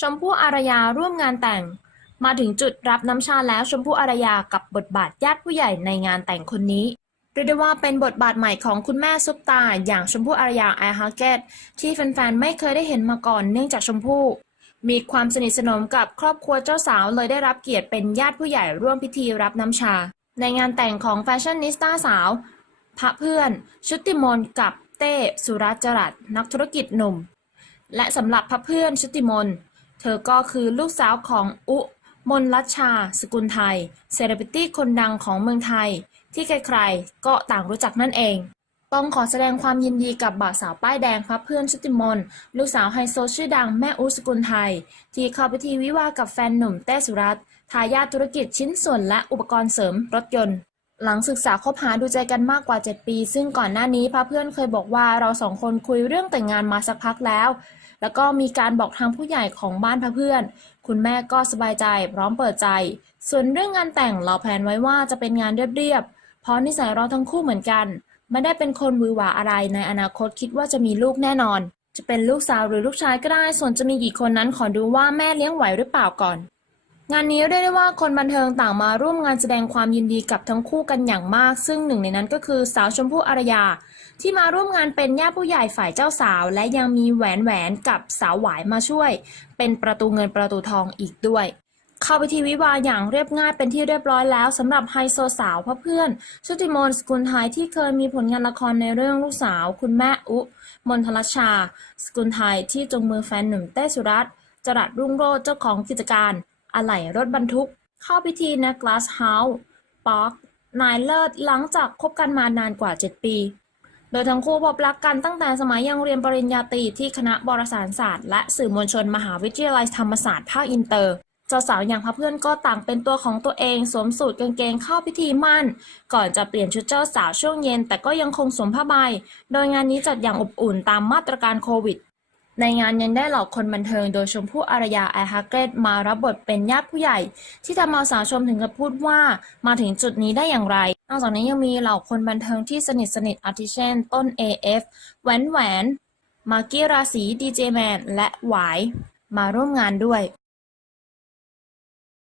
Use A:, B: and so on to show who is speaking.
A: ชมพู่อารยาร่วมงานแต่ง มาถึงจุดรับน้ำชาแล้วชมพู่อารยากับบทบาทญาติผู้ใหญ่ในงานแต่งคนนี้เรียกได้ว่าเป็นบทบาทใหม่ของคุณแม่ซุปตา อย่างชมพู่อารยาไอฮาร์เกตที่แฟนๆ ไม่เคยได้เห็นมาก่อนเนื่องจากชมพู่มีความสนิทสนมกับครอบครัวเจ้าสาวเลยได้รับเกียรติเป็นญาติผู้ใหญ่ร่วมพิธีรับน้ำชา ในงานแต่งของแฟชั่นนิสต้าสาว พระเพื่อน ชุติมนกับเต้สุรัจรัสนักธุรกิจหนุ่ม และสำหรับพระเพื่อนชุติมน เธอก็คือลูกสาวของอุมนลัชชา สกุลไทยเซเลบริตี้คนดังของเมืองไทย ที่ใครๆ ก็ต่างรู้จักนั่นเอง ต้องขอแสดงความยินดีกับบ่าวสาวป้ายแดงพระเพื่อนชุติมน ลูกสาวไฮโซชื่อดังแม่อุสกุลไทย ที่เข้าพิธีวิวากับแฟนหนุ่มเต้สุรัตทายาทธุรกิจชิ้นส่วนและอุปกรณ์เสริมรถยนต์ หลังศึกษาคบหาดูใจกันมากกว่า 7 ปี ซึ่งก่อนหน้านี้พระเพื่อนเคยบอกว่าเราสองคนคุยเรื่องแต่งงานมาสักพักแล้ว แล้วก็มีการบอกทางผู้ใหญ่ของบ้านพระเพื่อน คุณแม่ก็สบายใจพร้อมเปิดใจ ส่วนเรื่องงานแต่งเราแพลนไว้ว่าจะเป็นงานเรียบๆเพราะนิสัยเราทั้งคู่เหมือนกัน ไม่ได้เป็นคนมือหวาอะไรในอนาคตคิดว่าจะมีลูกแน่นอน จะเป็นลูกสาวหรือลูกชายก็ได้ ส่วนจะมีกี่คนนั้นขอดูว่าแม่เลี้ยงไหวหรือเปล่าก่อน งานนี้เรียกได้ว่าคนบันเทิงต่างมาร่วมงานแสดงความยินดีกับทั้งคู่กันอย่างมาก ซึ่งหนึ่งในนั้นก็คือสาวชมพู่อารยา ที่มาร่วมงานเป็นญาติผู้ใหญ่ฝ่ายเจ้าสาว และยังมีแหวนแหวนกับสาวหวายมาช่วย เป็นประตูเงินประตูทองอีกด้วย เข้าพิธีวิวาห์อย่างเรียบง่ายเป็นที่เรียบร้อยแล้วสำหรับไฮโซสาวพ่อเพื่อน ชุติมนสกุลไทยที่เคยมีผลงานละครในเรื่องลูกสาว คุณแม่อุ มนทรชา สกุลไทยที่จงมือแฟนหนุ่มเต้สุรัตน์จรัสรุ่งโรจน์เจ้าของกิจการ อะไหล่รถบรรทุก เข้าพิธีนะกลาสเฮาส์ป๊อกนายเลิศหลังจากคบกันมานานกว่า 7 ปี โดยทั้งคู่พบรักกันตั้งแต่สมัยยังเรียนปริญญาตรีที่คณะบรสารศาสตร์ และสื่อมวลชนมหาวิทยาลัยธรรมศาสตร์ภาคอินเตอร์เจ้าสาวอย่างพระเพื่อนก็ต่างเป็นตัวของตัวเองสวมสูทกางเกงเข้าพิธีมั่น ก่อนจะเปลี่ยนชุดเจ้าสาวช่วงเย็น แต่ก็ยังคงสวมผ้าใบ โดยงานนี้จัดอย่างอบอุ่นตามมาตรการโควิด ในงานยังได้เหล่าคนบันเทิงโดยชมพู่อารยาไอฮักเกตมารับบทเป็นญาติผู้ใหญ่ ที่ทำเอาสาวชมถึงกับพูดว่ามาถึงจุดนี้ได้อย่างไร นอกจากนี้ยังมีเหล่าคนบันเทิงที่สนิทสนิทอาทิเช่น ต้น AF แหวนแหวน มากี้ราศีดีเจแมนและหวาย มาร่วมงานด้วย